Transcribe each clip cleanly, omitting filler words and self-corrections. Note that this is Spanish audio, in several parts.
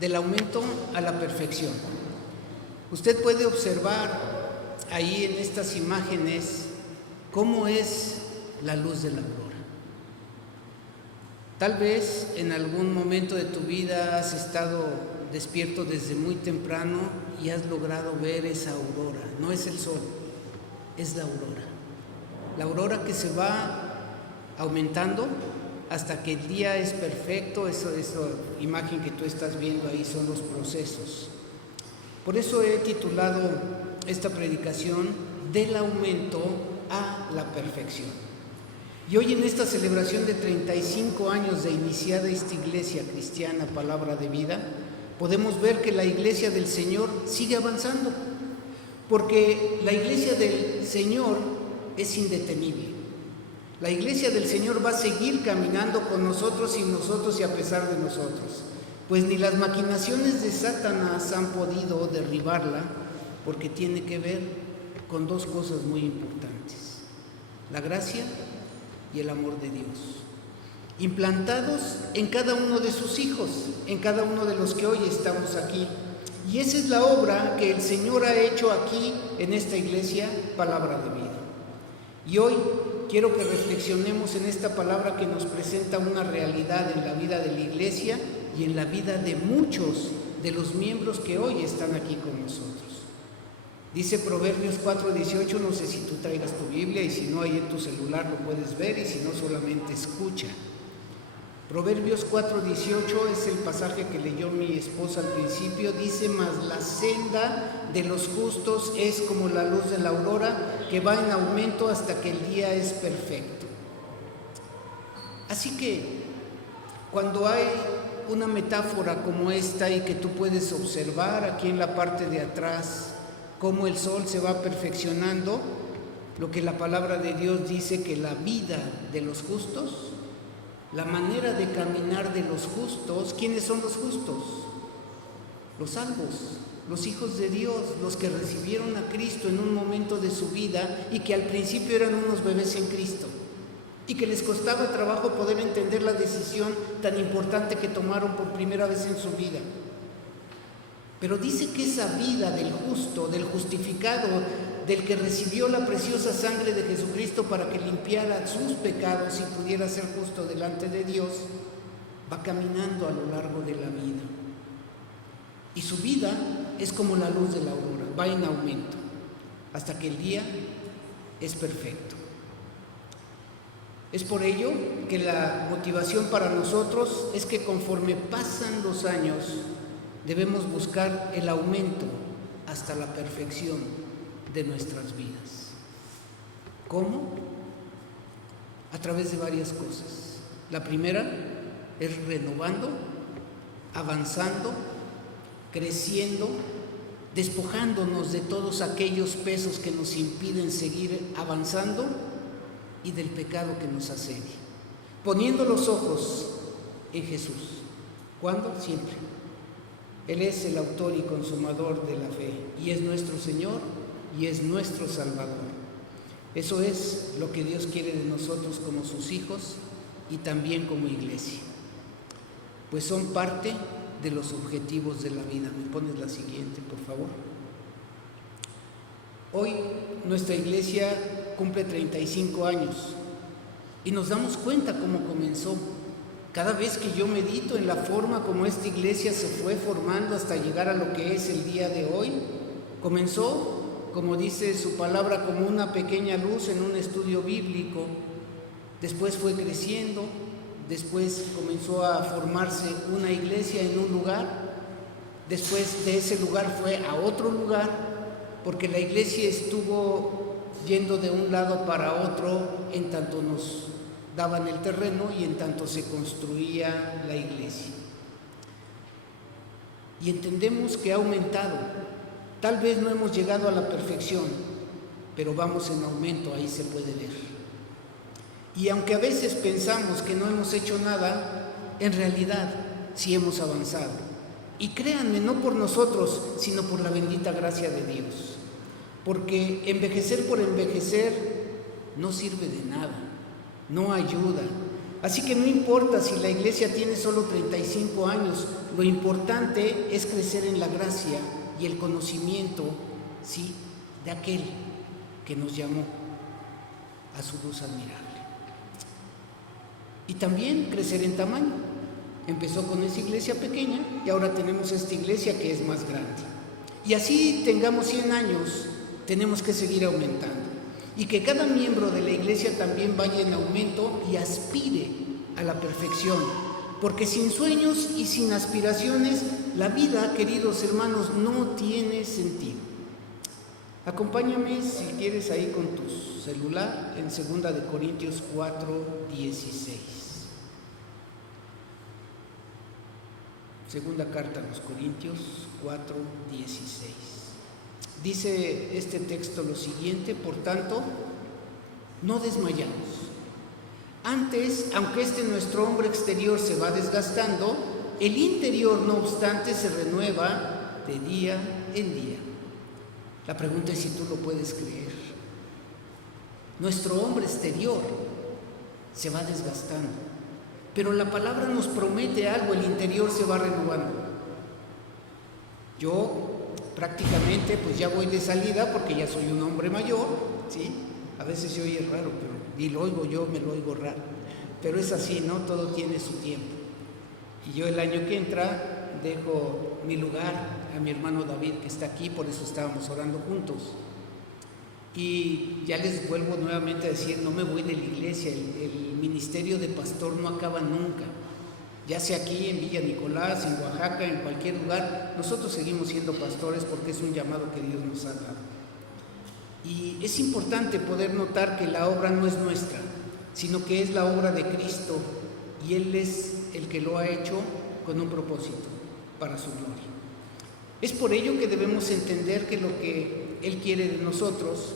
del aumento a la perfección. Usted puede observar ahí en estas imágenes cómo es la luz de la aurora. Tal vez en algún momento de tu vida has estado despierto desde muy temprano y has logrado ver esa aurora. No es el sol, es la aurora. La aurora que se va aumentando hasta que el día es perfecto. Esa imagen que tú estás viendo ahí son los procesos. Por eso he titulado esta predicación del aumento a la perfección. Y hoy en esta celebración de 35 años de iniciada esta iglesia cristiana, Palabra de Vida, podemos ver que la iglesia del Señor sigue avanzando, porque la iglesia del Señor es indetenible. La iglesia del Señor va a seguir caminando con nosotros, sin nosotros y a pesar de nosotros, pues ni las maquinaciones de Satanás han podido derribarla, porque tiene que ver con dos cosas muy importantes: la gracia y el amor de Dios, implantados en cada uno de sus hijos, en cada uno de los que hoy estamos aquí. Y esa es la obra que el Señor ha hecho aquí en esta iglesia, Palabra de Vida. Y hoy quiero que reflexionemos en esta palabra que nos presenta una realidad en la vida de la iglesia y en la vida de muchos de los miembros que hoy están aquí con nosotros. Dice Proverbios 4:18, no sé si tú traigas tu Biblia, y si no, ahí en tu celular lo puedes ver, y si no, solamente escucha. Proverbios 4:18 es el pasaje que leyó mi esposa al principio. Dice: mas la senda de los justos es como la luz de la aurora, que va en aumento hasta que el día es perfecto. Así que cuando hay una metáfora como esta y que tú puedes observar aquí en la parte de atrás cómo el sol se va perfeccionando, lo que la palabra de Dios dice, que la vida de los justos, la manera de caminar de los justos. ¿Quiénes son los justos? Los salvos, los hijos de Dios, los que recibieron a Cristo en un momento de su vida y que al principio eran unos bebés en Cristo y que les costaba trabajo poder entender la decisión tan importante que tomaron por primera vez en su vida. Pero dice que esa vida del justo, del justificado, del que recibió la preciosa sangre de Jesucristo para que limpiara sus pecados y pudiera ser justo delante de Dios, va caminando a lo largo de la vida. Y su vida es como la luz de la aurora, va en aumento, hasta que el día es perfecto. Es por ello que la motivación para nosotros es que conforme pasan los años, debemos buscar el aumento hasta la perfección de nuestras vidas. ¿Cómo? A través de varias cosas. La primera es renovando, avanzando, creciendo, despojándonos de todos aquellos pesos que nos impiden seguir avanzando y del pecado que nos asedia. Poniendo los ojos en Jesús. ¿Cuándo? Siempre. Él es el autor y consumador de la fe, y es nuestro Señor y es nuestro Salvador. Eso es lo que Dios quiere de nosotros como sus hijos y también como iglesia, pues son parte de los objetivos de la vida. ¿Me pones la siguiente, por favor? Hoy nuestra iglesia cumple 35 años y nos damos cuenta cómo comenzó. Cada vez que yo medito en la forma como esta iglesia se fue formando hasta llegar a lo que es el día de hoy, comenzó, como dice su palabra, como una pequeña luz en un estudio bíblico. Después fue creciendo, después comenzó a formarse una iglesia en un lugar, después de ese lugar fue a otro lugar, porque la iglesia estuvo yendo de un lado para otro en tanto nos daban el terreno y en tanto se construía la iglesia. Y entendemos que ha aumentado. Tal vez no hemos llegado a la perfección, pero vamos en aumento, ahí se puede ver. Y aunque a veces pensamos que no hemos hecho nada, en realidad sí hemos avanzado. Y créanme, no por nosotros, sino por la bendita gracia de Dios. Porque envejecer por envejecer no sirve de nada, no ayuda. Así que no importa si la iglesia tiene solo 35 años, lo importante es crecer en la gracia y el conocimiento, ¿sí?, de aquel que nos llamó a su luz admirable. Y también crecer en tamaño. Empezó con esa iglesia pequeña y ahora tenemos esta iglesia que es más grande. Y así tengamos 100 años, tenemos que seguir aumentando. Y que cada miembro de la iglesia también vaya en aumento y aspire a la perfección. Porque sin sueños y sin aspiraciones, la vida, queridos hermanos, no tiene sentido. Acompáñame, si quieres, ahí con tu celular en 2 de Corintios 4:16. Segunda carta a los Corintios 4:16. Dice este texto lo siguiente: por tanto, no desmayamos. Antes, aunque nuestro hombre exterior se va desgastando, el interior, no obstante, se renueva de día en día. La pregunta es si tú lo puedes creer. Nuestro hombre exterior se va desgastando, pero la palabra nos promete algo: el interior se va renovando. Yo prácticamente pues ya voy de salida porque ya soy un hombre mayor, ¿sí? A veces se oye raro, pero ni lo oigo yo, me lo oigo raro. Pero es así, ¿no? Todo tiene su tiempo. Y yo el año que entra dejo mi lugar a mi hermano David, que está aquí, por eso estábamos orando juntos. Y ya les vuelvo nuevamente a decir, no me voy de la iglesia, el ministerio de pastor no acaba nunca. Ya sea aquí en Villa Nicolás, en Oaxaca, en cualquier lugar, nosotros seguimos siendo pastores porque es un llamado que Dios nos ha dado. Y es importante poder notar que la obra no es nuestra, sino que es la obra de Cristo, y Él es el que lo ha hecho con un propósito, para su gloria. Es por ello que debemos entender que lo que Él quiere de nosotros,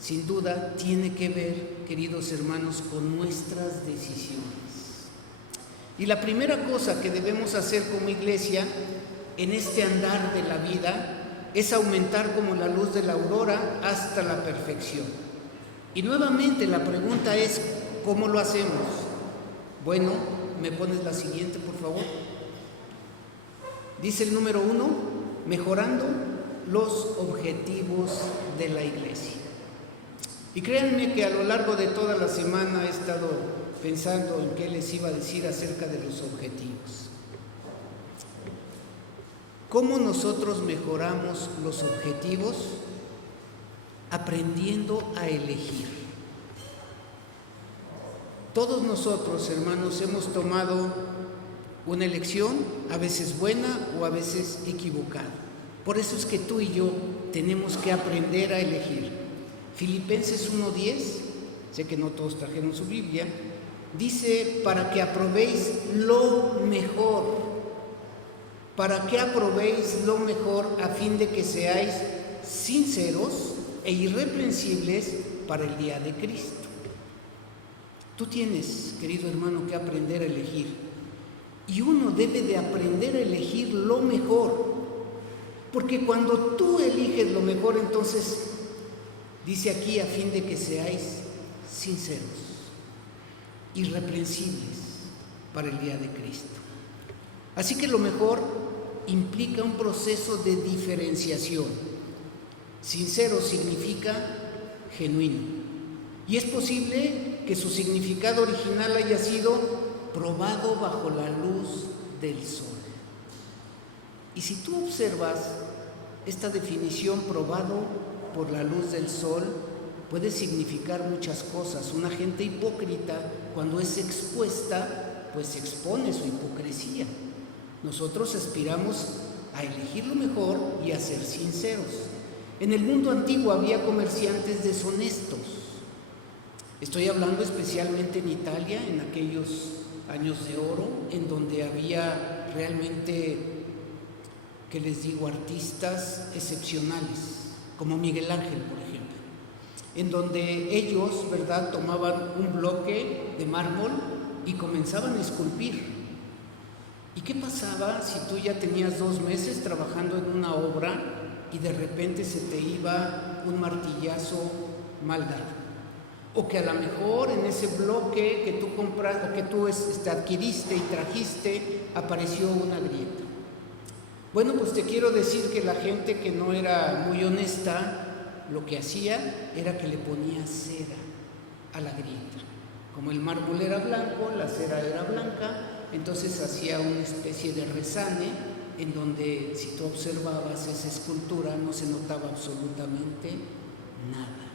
sin duda, tiene que ver, queridos hermanos, con nuestras decisiones. Y la primera cosa que debemos hacer como iglesia en este andar de la vida es aumentar como la luz de la aurora hasta la perfección. Y nuevamente la pregunta es, ¿cómo lo hacemos? Bueno, ¿me pones la siguiente, por favor? Dice el número 1, mejorando los objetivos de la iglesia. Y créanme que a lo largo de toda la semana he estado pensando en qué les iba a decir acerca de los objetivos. ¿Cómo nosotros mejoramos los objetivos? Aprendiendo a elegir. Todos nosotros, hermanos, hemos tomado una elección, a veces buena o a veces equivocada. Por eso es que tú y yo tenemos que aprender a elegir. Filipenses 1:10, sé que no todos trajeron su Biblia, dice, para que aprobéis lo mejor. Para que aprobéis lo mejor a fin de que seáis sinceros e irreprensibles para el día de Cristo. Tú tienes, querido hermano, que aprender a elegir. Y uno debe de aprender a elegir lo mejor. Porque cuando tú eliges lo mejor, entonces, dice aquí, a fin de que seáis sinceros, irreprensibles para el día de Cristo. Así que lo mejor implica un proceso de diferenciación. Sincero significa genuino. Y es posible que su significado original haya sido probado bajo la luz del sol. Y si tú observas esta definición, probado por la luz del sol, puede significar muchas cosas. Una gente hipócrita, cuando es expuesta, pues expone su hipocresía. Nosotros aspiramos a elegir lo mejor y a ser sinceros. En el mundo antiguo había comerciantes deshonestos. Estoy hablando especialmente en Italia, en aquellos años de oro, en donde había realmente, ¿qué les digo?, artistas excepcionales, como Miguel Ángel, por ejemplo, en donde ellos, ¿verdad?, tomaban un bloque de mármol y comenzaban a esculpir. ¿Y qué pasaba si tú ya tenías 2 meses trabajando en una obra y de repente se te iba un martillazo mal dado? O que a lo mejor en ese bloque que tú compraste o que tú adquiriste y trajiste, apareció una grieta. Bueno, pues te quiero decir que la gente que no era muy honesta, lo que hacía era que le ponía cera a la grieta. Como el mármol era blanco, la cera era blanca, entonces hacía una especie de resane en donde, si tú observabas esa escultura, no se notaba absolutamente nada.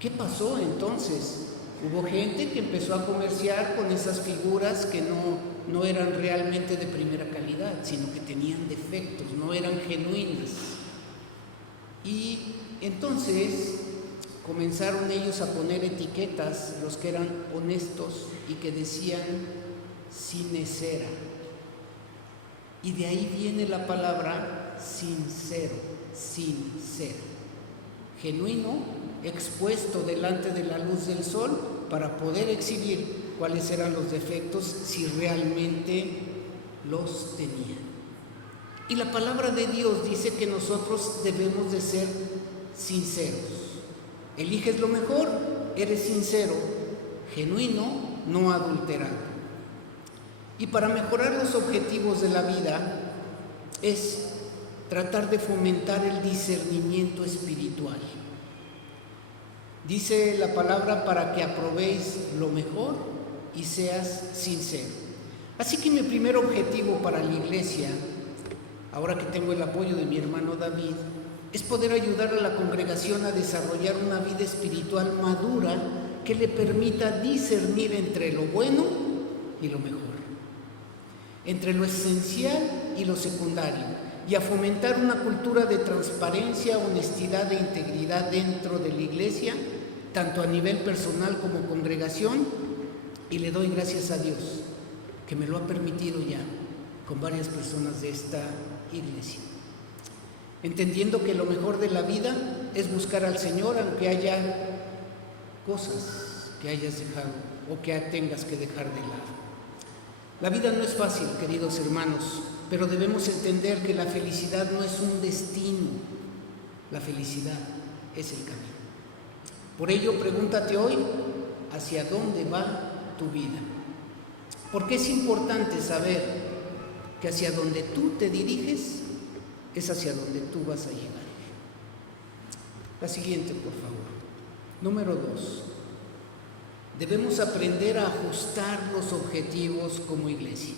¿Qué pasó entonces? Hubo gente que empezó a comerciar con esas figuras que no eran realmente de primera calidad, sino que tenían defectos, no eran genuinas. Y entonces comenzaron ellos a poner etiquetas, los que eran honestos y que decían sin cera. Y de ahí viene la palabra sincero, sincero. Genuino, expuesto delante de la luz del sol para poder exhibir cuáles eran los defectos si realmente los tenían. Y la palabra de Dios dice que nosotros debemos de ser sinceros. Eliges lo mejor, eres sincero, genuino, no adulterado. Y para mejorar los objetivos de la vida es tratar de fomentar el discernimiento espiritual. Dice la palabra para que aprobéis lo mejor y seas sincero. Así que mi primer objetivo para la iglesia, ahora que tengo el apoyo de mi hermano David, es poder ayudar a la congregación a desarrollar una vida espiritual madura que le permita discernir entre lo bueno y lo mejor, entre lo esencial y lo secundario, y a fomentar una cultura de transparencia, honestidad e integridad dentro de la iglesia, tanto a nivel personal como congregación, y le doy gracias a Dios que me lo ha permitido ya con varias personas de esta iglesia. Entendiendo que lo mejor de la vida es buscar al Señor, aunque haya cosas que hayas dejado o que tengas que dejar de lado. La vida no es fácil, queridos hermanos, pero debemos entender que la felicidad no es un destino, la felicidad es el camino. Por ello, pregúntate hoy, ¿hacia dónde va tu vida? Porque es importante saber que hacia donde tú te diriges es hacia donde tú vas a llegar. La siguiente, por favor. Número 2. Debemos aprender a ajustar los objetivos como iglesia.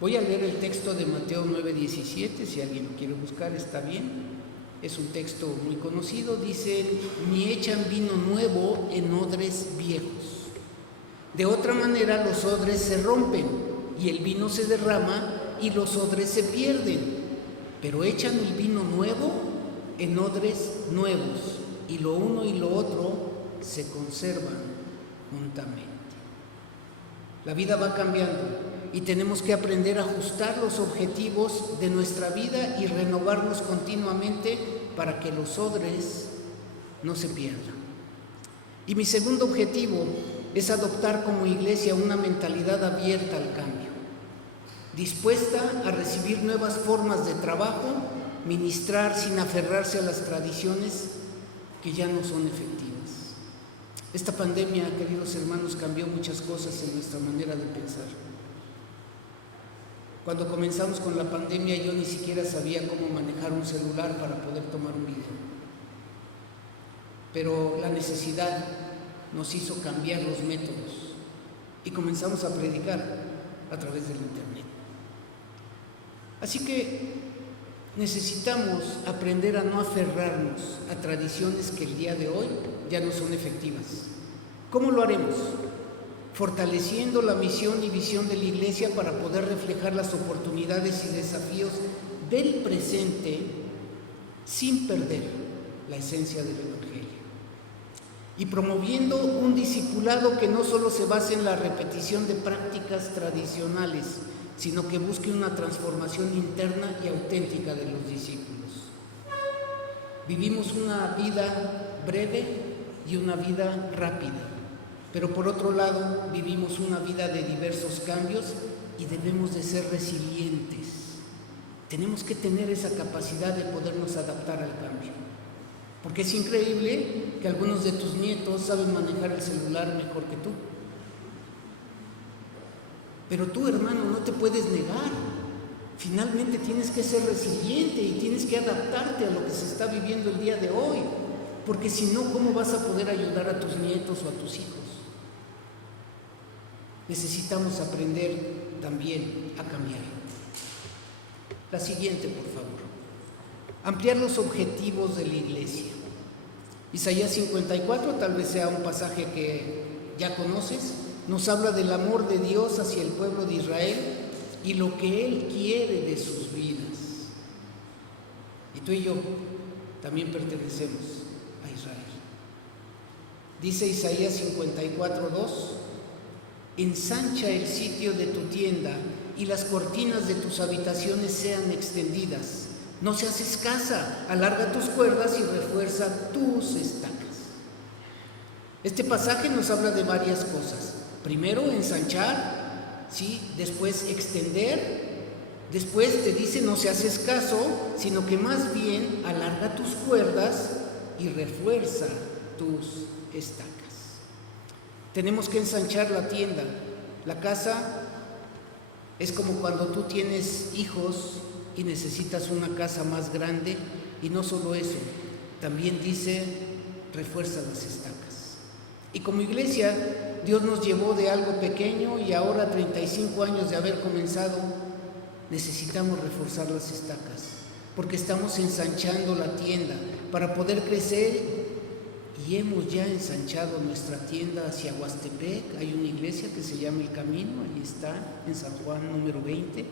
Voy a leer el texto de Mateo 9:17, si alguien lo quiere buscar, está bien. Es un texto muy conocido, dice: ni echan vino nuevo en odres viejos. De otra manera los odres se rompen y el vino se derrama y los odres se pierden. Pero echan el vino nuevo en odres nuevos y lo uno y lo otro se conservan juntamente. La vida va cambiando y tenemos que aprender a ajustar los objetivos de nuestra vida y renovarnos continuamente para que los odres no se pierdan. Y mi segundo objetivo es adoptar como iglesia una mentalidad abierta al cambio, dispuesta a recibir nuevas formas de trabajo, ministrar sin aferrarse a las tradiciones que ya no son efectivas. Esta pandemia, queridos hermanos, cambió muchas cosas en nuestra manera de pensar. Cuando comenzamos con la pandemia, yo ni siquiera sabía cómo manejar un celular para poder tomar un video. Pero la necesidad nos hizo cambiar los métodos y comenzamos a predicar a través del internet. Así que necesitamos aprender a no aferrarnos a tradiciones que el día de hoy ya no son efectivas. ¿Cómo lo haremos? Fortaleciendo la misión y visión de la iglesia para poder reflejar las oportunidades y desafíos del presente sin perder la esencia del Evangelio. Y promoviendo un discipulado que no solo se base en la repetición de prácticas tradicionales, sino que busque una transformación interna y auténtica de los discípulos. Vivimos una vida breve y una vida rápida, pero por otro lado vivimos una vida de diversos cambios y debemos de ser resilientes. Tenemos que tener esa capacidad de podernos adaptar al cambio, porque es increíble que algunos de tus nietos saben manejar el celular mejor que tú. Pero tú, hermano, no te puedes negar. Finalmente tienes que ser resiliente y tienes que adaptarte a lo que se está viviendo el día de hoy, porque si no, ¿cómo vas a poder ayudar a tus nietos o a tus hijos? Necesitamos aprender también a cambiar. La siguiente, por favor. Ampliar los objetivos de la iglesia. Isaías 54, tal vez sea un pasaje que ya conoces, nos habla del amor de Dios hacia el pueblo de Israel y lo que Él quiere de sus vidas. Y tú y yo también pertenecemos a Israel. Dice Isaías 54:2: ensancha el sitio de tu tienda y las cortinas de tus habitaciones sean extendidas. No seas escasa, alarga tus cuerdas y refuerza tus estacas. Este pasaje nos habla de varias cosas. Primero, ensanchar, ¿sí? Después, extender. Después te dice no seas escaso, sino que más bien alarga tus cuerdas y refuerza tus estacas. Tenemos que ensanchar la tienda. La casa es como cuando tú tienes hijos y necesitas una casa más grande, y no solo eso, también dice refuerza las estacas. Y como iglesia, Dios nos llevó de algo pequeño y ahora 35 años de haber comenzado, necesitamos reforzar las estacas, porque estamos ensanchando la tienda para poder crecer. Y hemos ya ensanchado nuestra tienda hacia Huastepec. Hay una iglesia que se llama El Camino, ahí está, en San Juan número 20.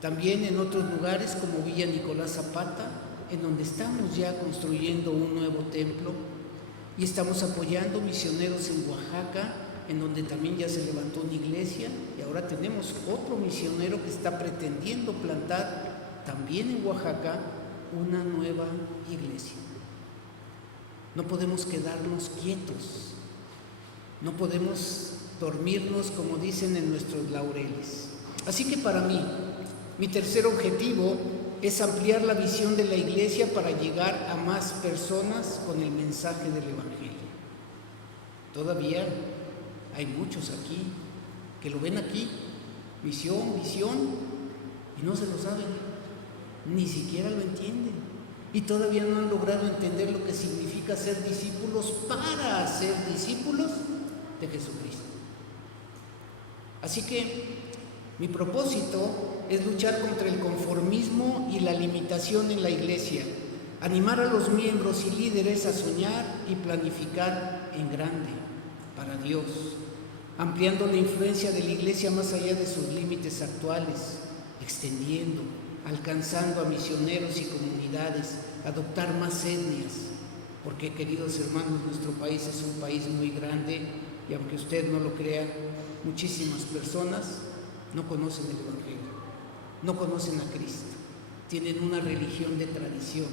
También en otros lugares como Villa Nicolás Zapata, en donde estamos ya construyendo un nuevo templo. Y estamos apoyando misioneros en Oaxaca, en donde también ya se levantó una iglesia. Y ahora tenemos otro misionero que está pretendiendo plantar también en Oaxaca una nueva iglesia. No podemos quedarnos quietos, no podemos dormirnos, como dicen, en nuestros laureles. Así que para mí, mi tercer objetivo es ampliar la visión de la iglesia para llegar a más personas con el mensaje del Evangelio. Todavía hay muchos aquí que lo ven aquí, visión, y no se lo saben, ni siquiera lo entienden. Y todavía no han logrado entender lo que significa ser discípulos para ser discípulos de Jesucristo. Así que mi propósito es luchar contra el conformismo y la limitación en la iglesia, animar a los miembros y líderes a soñar y planificar en grande para Dios, ampliando la influencia de la iglesia más allá de sus límites actuales, extendiendo, alcanzando a misioneros y comunidades, adoptar más etnias, porque, queridos hermanos, nuestro país es un país muy grande y aunque usted no lo crea, muchísimas personas no conocen el Evangelio, no conocen a Cristo, tienen una religión de tradición,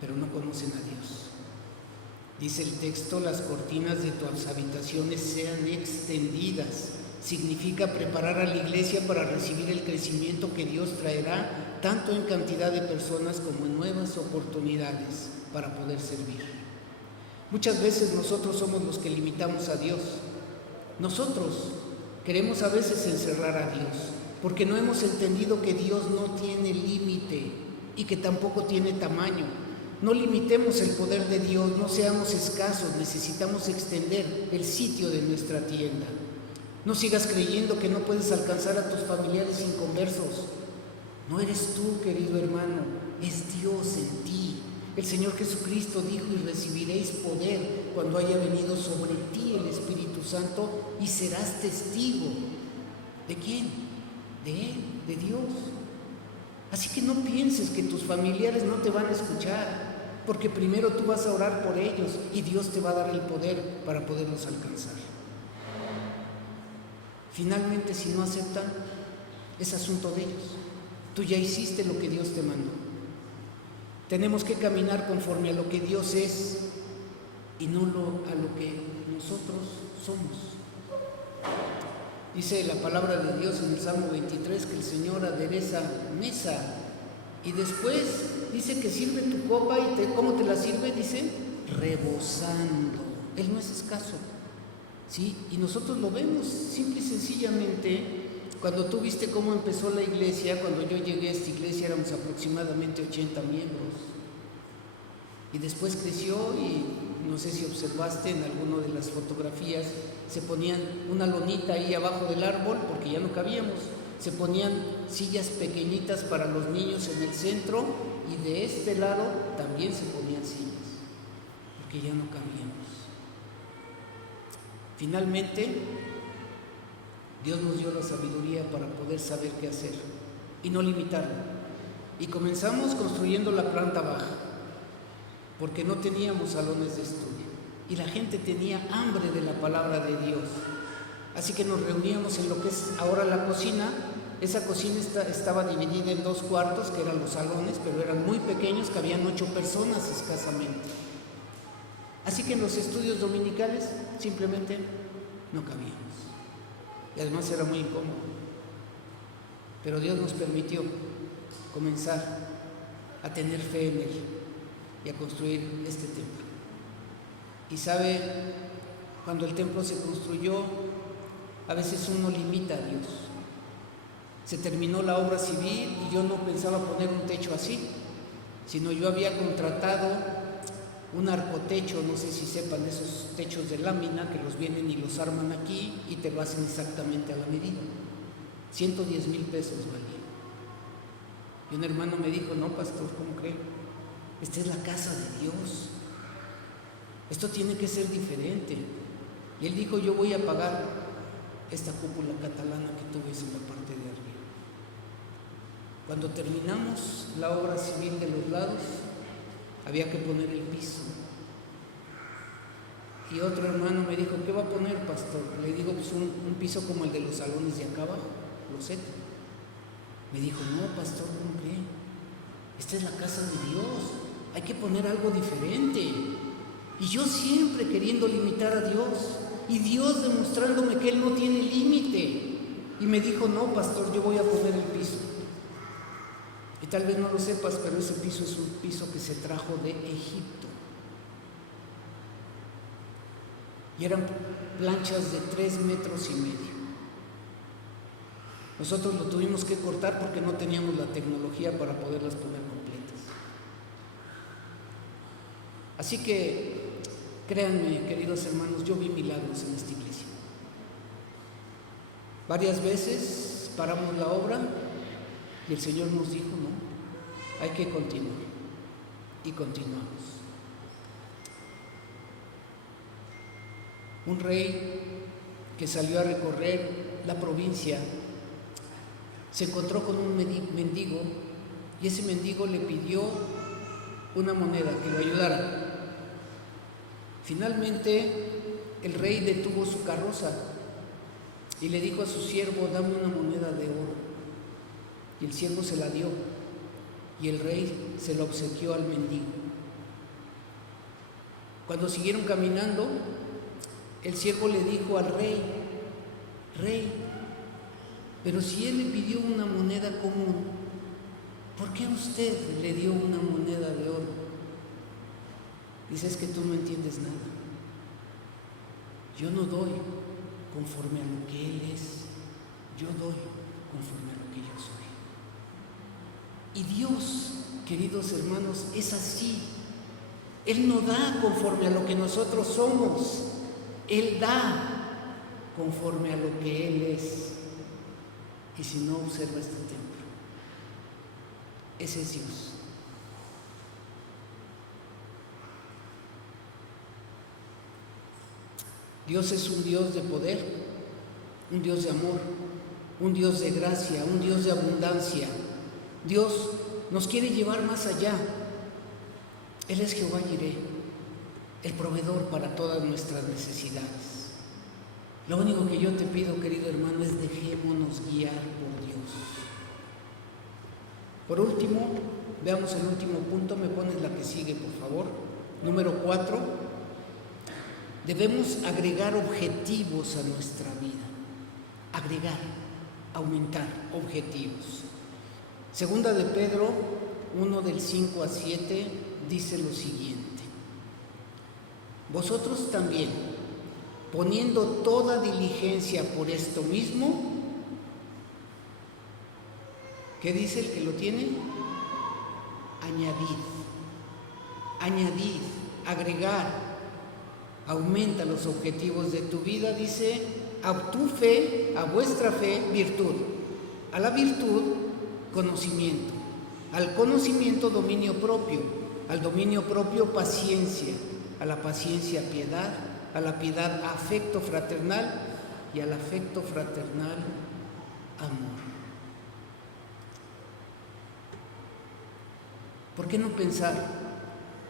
pero no conocen a Dios. Dice el texto, las cortinas de tus habitaciones sean extendidas. Significa preparar a la iglesia para recibir el crecimiento que Dios traerá, tanto en cantidad de personas como en nuevas oportunidades para poder servir. Muchas veces nosotros somos los que limitamos a Dios. Nosotros queremos a veces encerrar a Dios, porque no hemos entendido que Dios no tiene límite y que tampoco tiene tamaño. No limitemos el poder de Dios, no seamos escasos, necesitamos extender el sitio de nuestra tienda. No sigas creyendo que no puedes alcanzar a tus familiares inconversos. No eres tú, querido hermano, es Dios en ti. El Señor Jesucristo dijo: y recibiréis poder cuando haya venido sobre ti el Espíritu Santo y serás testigo. ¿De quién? De Él, de Dios. Así que no pienses que tus familiares no te van a escuchar, porque primero tú vas a orar por ellos y Dios te va a dar el poder para poderlos alcanzar. Finalmente, si no aceptan, es asunto de ellos. Tú ya hiciste lo que Dios te mandó. Tenemos que caminar conforme a lo que Dios es y no a lo que nosotros somos. Dice la palabra de Dios en el Salmo 23 que el Señor adereza mesa y después dice que sirve tu copa y ¿cómo te la sirve? Dice, rebosando. Él no es escaso. ¿sí? Y nosotros lo vemos simple y sencillamente. Cuando tú viste cómo empezó la iglesia, cuando yo llegué a esta iglesia éramos aproximadamente 80 miembros. Y después creció y no sé si observaste en alguna de las fotografías, se ponían una lonita ahí abajo del árbol porque ya no cabíamos. Se ponían sillas pequeñitas para los niños en el centro y de este lado también se ponían sillas porque ya no cabíamos. Finalmente, Dios nos dio la sabiduría para poder saber qué hacer y no limitarlo. Y comenzamos construyendo la planta baja, porque no teníamos salones de estudio. Y la gente tenía hambre de la palabra de Dios. Así que nos reuníamos en lo que es ahora la cocina. Esa cocina estaba dividida en 2 cuartos, que eran los salones, pero eran muy pequeños, cabían 8 personas escasamente. Así que en los estudios dominicales simplemente no cabíamos. Y además era muy incómodo. Pero Dios nos permitió comenzar a tener fe en Él y a construir este templo. Y sabe, cuando el templo se construyó, a veces uno limita a Dios. Se terminó la obra civil y yo no pensaba poner un techo así, sino yo había contratado un arcotecho, no sé si sepan, esos techos de lámina que los vienen y los arman aquí y te lo hacen exactamente a la medida. 110,000 pesos valía. Y un hermano me dijo, no, pastor, ¿cómo cree? Esta es la casa de Dios. Esto tiene que ser diferente. Y él dijo, yo voy a pagar esta cúpula catalana que tú ves en la parte de arriba. Cuando terminamos la obra civil de los lados, había que poner el piso. Y otro hermano me dijo, ¿qué va a poner, pastor? Le digo, pues un piso como el de los salones de acá abajo, loseta. Me dijo, no, pastor, ¿cómo cree? Esta es la casa de Dios, hay que poner algo diferente. Y yo siempre queriendo limitar a Dios, y Dios demostrándome que Él no tiene límite. Y me dijo, no, pastor, yo voy a poner el piso. Y tal vez no lo sepas, pero ese piso es un piso que se trajo de Egipto. Y eran planchas de 3,5 metros. Nosotros lo tuvimos que cortar porque no teníamos la tecnología para poderlas poner completas. Así que, créanme, queridos hermanos, yo vi milagros en esta iglesia. Varias veces paramos la obra y el Señor nos dijo, no, hay que continuar. Y continuamos. Un rey que salió a recorrer la provincia se encontró con un mendigo y ese mendigo le pidió una moneda que lo ayudara. Finalmente el rey detuvo su carroza y le dijo a su siervo, dame una moneda de oro. Y el siervo se la dio y el rey se la obsequió al mendigo. Cuando siguieron caminando, el siervo le dijo al rey, rey, pero si él le pidió una moneda común, ¿por qué usted le dio una moneda de oro? Dice, es que tú no entiendes nada. Yo no doy conforme a lo que Él es, yo doy conforme a lo que yo soy. Y Dios, queridos hermanos, es así. Él no da conforme a lo que nosotros somos, Él da conforme a lo que Él es. Y si no, observa este templo. Ese es Dios. Dios es un Dios de poder, un Dios de amor, un Dios de gracia, un Dios de abundancia. Dios nos quiere llevar más allá. Él es Jehová Jireh, el proveedor para todas nuestras necesidades. Lo único que yo te pido, querido hermano, es dejémonos guiar por Dios. Por último, veamos el último punto, me pones la que sigue, por favor. Número 4, debemos agregar objetivos a nuestra vida. Agregar, aumentar objetivos. Segunda de Pedro 1 del 5 al 7 dice lo siguiente. Vosotros también, poniendo toda diligencia por esto mismo. ¿Qué dice el que lo tiene? Añadid, agregar, aumenta los objetivos de tu vida. Dice, a tu fe, a vuestra fe, virtud, a la virtud, conocimiento, al conocimiento, dominio propio, al dominio propio, paciencia, a la paciencia, piedad, a la piedad, afecto fraternal, y al afecto fraternal, amor. ¿Por qué no pensar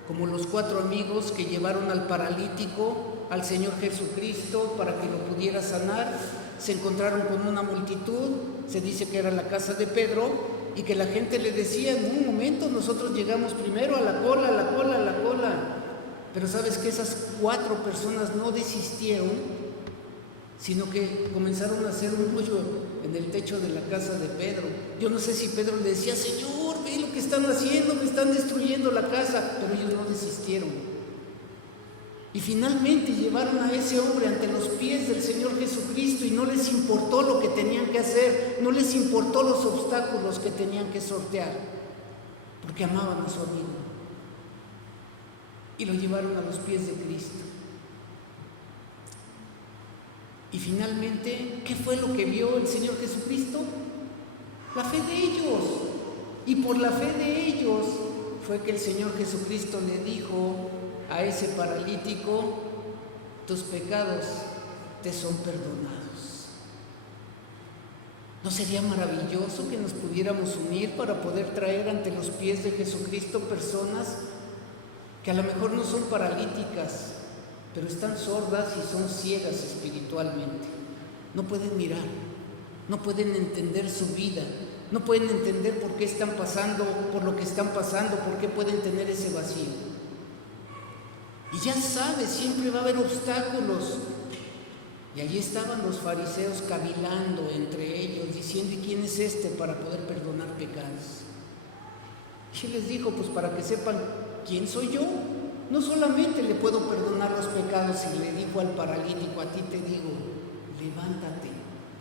como los 4 amigos que llevaron al paralítico al Señor Jesucristo para que lo pudiera sanar? Se encontraron con una multitud, se dice que era la casa de Pedro, y que la gente le decía, en un momento nosotros llegamos primero, a la cola. Pero ¿sabes qué? Esas 4 personas no desistieron, sino que comenzaron a hacer un hoyo en el techo de la casa de Pedro. Yo no sé si Pedro le decía, Señor, ve lo que están haciendo, me están destruyendo la casa, pero ellos no desistieron. Y finalmente llevaron a ese hombre ante los pies del Señor Jesucristo, y no les importó lo que tenían que hacer, no les importó los obstáculos que tenían que sortear, porque amaban a su amigo. Y lo llevaron a los pies de Cristo. Y finalmente, ¿qué fue lo que vio el Señor Jesucristo? La fe de ellos. Y por la fe de ellos fue que el Señor Jesucristo le dijo a ese paralítico, tus pecados te son perdonados. ¿No sería maravilloso que nos pudiéramos unir para poder traer ante los pies de Jesucristo personas que a lo mejor no son paralíticas, pero están sordas y son ciegas espiritualmente? No pueden mirar, no pueden entender su vida, no pueden entender por qué están pasando, por lo que están pasando, por qué pueden tener ese vacío. Y ya sabes, siempre va a haber obstáculos. Y allí estaban los fariseos cavilando entre ellos, diciendo, ¿y quién es este para poder perdonar pecados? Y él les dijo, pues para que sepan quién soy yo. No solamente le puedo perdonar los pecados, y le dijo al paralítico, a ti te digo, levántate,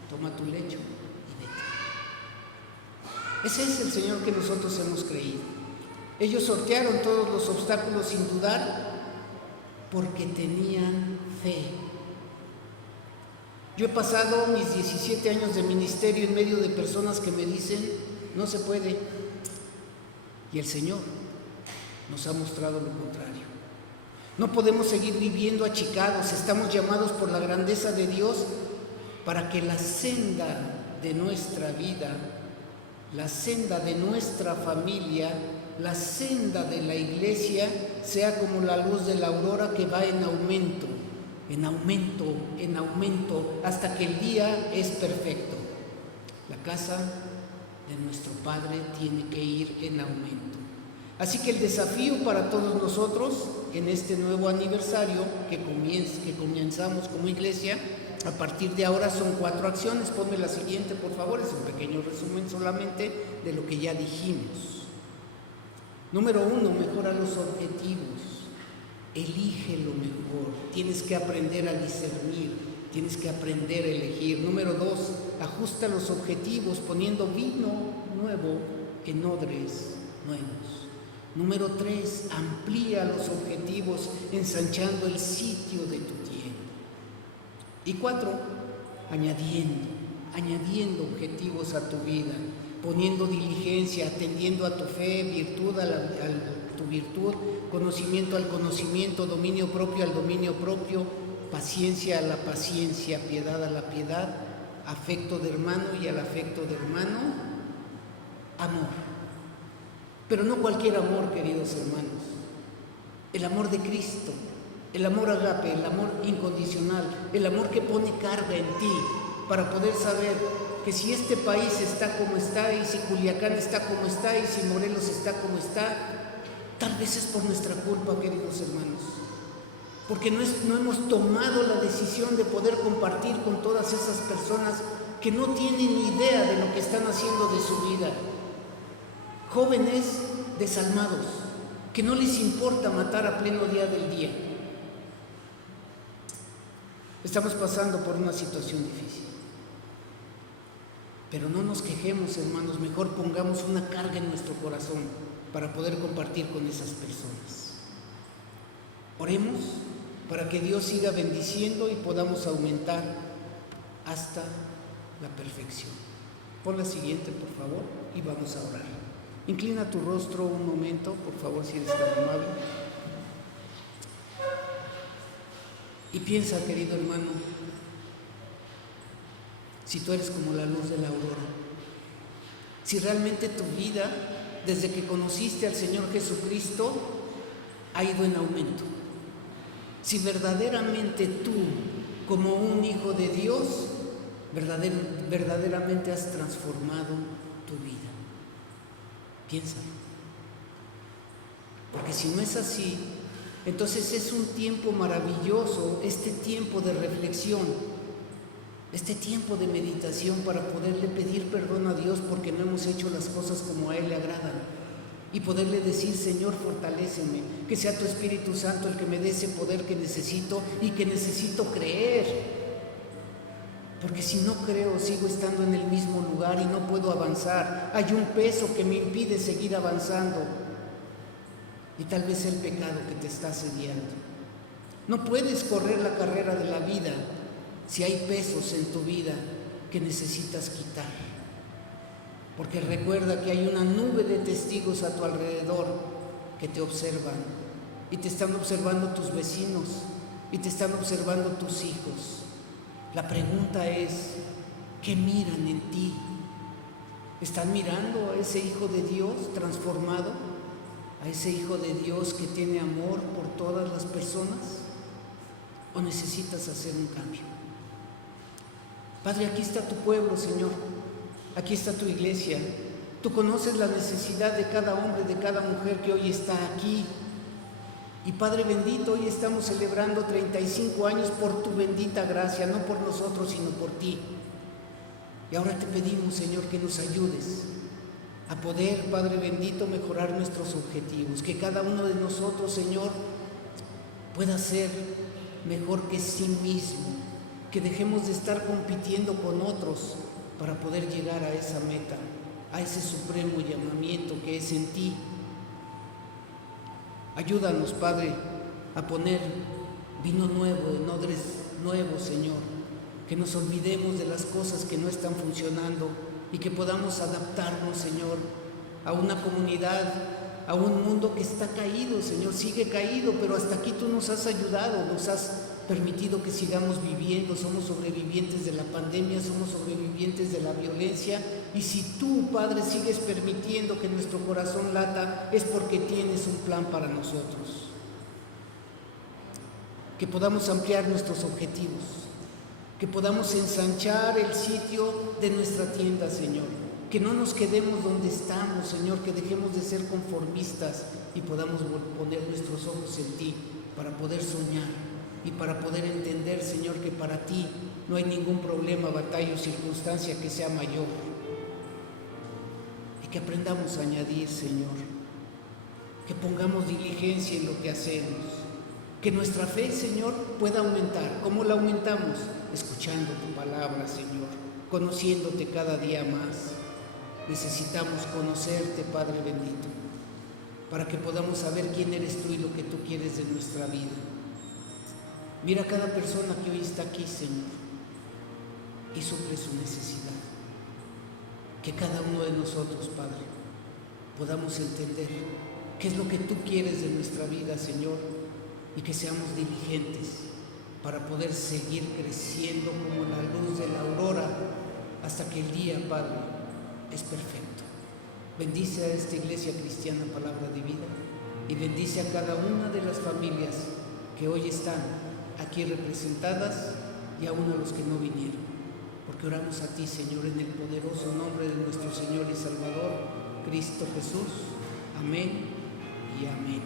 toma tu lecho y vete. Ese es el Señor que nosotros hemos creído. Ellos sortearon todos los obstáculos sin dudar, porque tenían fe. Yo he pasado mis 17 años de ministerio en medio de personas que me dicen, no se puede. Y el Señor nos ha mostrado lo contrario. No podemos seguir viviendo achicados. Estamos llamados por la grandeza de Dios para que la senda de nuestra vida, la senda de nuestra familia, la senda de la iglesia sea como la luz de la aurora que va en aumento, hasta que el día es perfecto. La casa de nuestro Padre tiene que ir en aumento. Así que el desafío para todos nosotros en este nuevo aniversario que comenzamos como iglesia, a partir de ahora son 4 acciones. Ponme la siguiente, por favor, es un pequeño resumen solamente de lo que ya dijimos. Número 1, mejora los objetivos. Elige lo mejor. Tienes que aprender a discernir, tienes que aprender a elegir. Número 2, ajusta los objetivos poniendo vino nuevo en odres nuevos. Número 3, amplía los objetivos ensanchando el sitio de tu tiempo. Y 4, añadiendo objetivos a tu vida, poniendo diligencia, atendiendo a tu fe, virtud a tu virtud, conocimiento al conocimiento, dominio propio al dominio propio, paciencia a la paciencia, piedad a la piedad, afecto de hermano y al afecto de hermano, amor. Pero no cualquier amor, queridos hermanos. El amor de Cristo, el amor agape, el amor incondicional, el amor que pone carga en ti para poder saber que si este país está como está, y si Culiacán está como está, y si Morelos está como está, tal vez es por nuestra culpa, queridos hermanos, porque no hemos tomado la decisión de poder compartir con todas esas personas que no tienen ni idea de lo que están haciendo de su vida. Jóvenes desalmados, que no les importa matar a pleno día del día. Estamos pasando por una situación difícil. Pero no nos quejemos, hermanos, mejor pongamos una carga en nuestro corazón para poder compartir con esas personas. Oremos para que Dios siga bendiciendo y podamos aumentar hasta la perfección. Pon la siguiente, por favor, y vamos a orar. Inclina tu rostro un momento, por favor, si eres tan amable. Y piensa, querido hermano, si tú eres como la luz de la aurora, si realmente tu vida, desde que conociste al Señor Jesucristo, ha ido en aumento, si verdaderamente tú, como un hijo de Dios, verdaderamente has transformado tu vida. Piénsalo. Porque si no es así, entonces es un tiempo maravilloso, este tiempo de reflexión, este tiempo de meditación para poderle pedir perdón a Dios porque no hemos hecho las cosas como a Él le agradan y poderle decir: Señor, fortaléceme, que sea tu Espíritu Santo el que me dé ese poder que necesito y que necesito creer, porque si no creo sigo estando en el mismo lugar y no puedo avanzar. Hay un peso que me impide seguir avanzando y tal vez el pecado que te está asediando. No puedes correr la carrera de la vida si hay pesos en tu vida que necesitas quitar, porque recuerda que hay una nube de testigos a tu alrededor que te observan, y te están observando tus vecinos, y te están observando tus hijos. La pregunta es: ¿qué miran en ti? ¿Están mirando a ese hijo de Dios transformado? ¿A ese hijo de Dios que tiene amor por todas las personas? ¿O necesitas hacer un cambio? Padre, aquí está tu pueblo, Señor. Aquí está tu iglesia. Tú conoces la necesidad de cada hombre, de cada mujer que hoy está aquí. Y Padre bendito, hoy estamos celebrando 35 años por tu bendita gracia, no por nosotros, sino por ti. Y ahora te pedimos, Señor, que nos ayudes a poder, Padre bendito, mejorar nuestros objetivos. Que cada uno de nosotros, Señor, pueda ser mejor que sí mismo. Que dejemos de estar compitiendo con otros para poder llegar a esa meta, a ese supremo llamamiento que es en ti. Ayúdanos, Padre, a poner vino nuevo en odres nuevos, Señor. Que nos olvidemos de las cosas que no están funcionando y que podamos adaptarnos, Señor, a una comunidad, a un mundo que está caído, Señor. Sigue caído, pero hasta aquí tú nos has ayudado, nos has permitido que sigamos viviendo. Somos sobrevivientes de la pandemia, somos sobrevivientes de la violencia, y si tú, Padre, sigues permitiendo que nuestro corazón lata, es porque tienes un plan para nosotros. Que podamos ampliar nuestros objetivos, que podamos ensanchar el sitio de nuestra tienda, Señor, que no nos quedemos donde estamos, Señor, que dejemos de ser conformistas y podamos poner nuestros ojos en ti para poder soñar y para poder entender, Señor, que para ti no hay ningún problema, batalla o circunstancia que sea mayor. Y que aprendamos a añadir, Señor, que pongamos diligencia en lo que hacemos, que nuestra fe, Señor, pueda aumentar. ¿Cómo la aumentamos? Escuchando tu palabra, Señor, conociéndote cada día más. Necesitamos conocerte, Padre bendito, para que podamos saber quién eres tú y lo que tú quieres de nuestra vida. Mira a cada persona que hoy está aquí, Señor, y suple su necesidad. Que cada uno de nosotros, Padre, podamos entender qué es lo que tú quieres de nuestra vida, Señor, y que seamos diligentes para poder seguir creciendo como la luz de la aurora hasta que el día, Padre, es perfecto. Bendice a esta iglesia cristiana Palabra de Vida y bendice a cada una de las familias que hoy están aquí representadas y aún a los que no vinieron, porque oramos a ti, Señor, en el poderoso nombre de nuestro Señor y Salvador, Cristo Jesús. Amén y amén.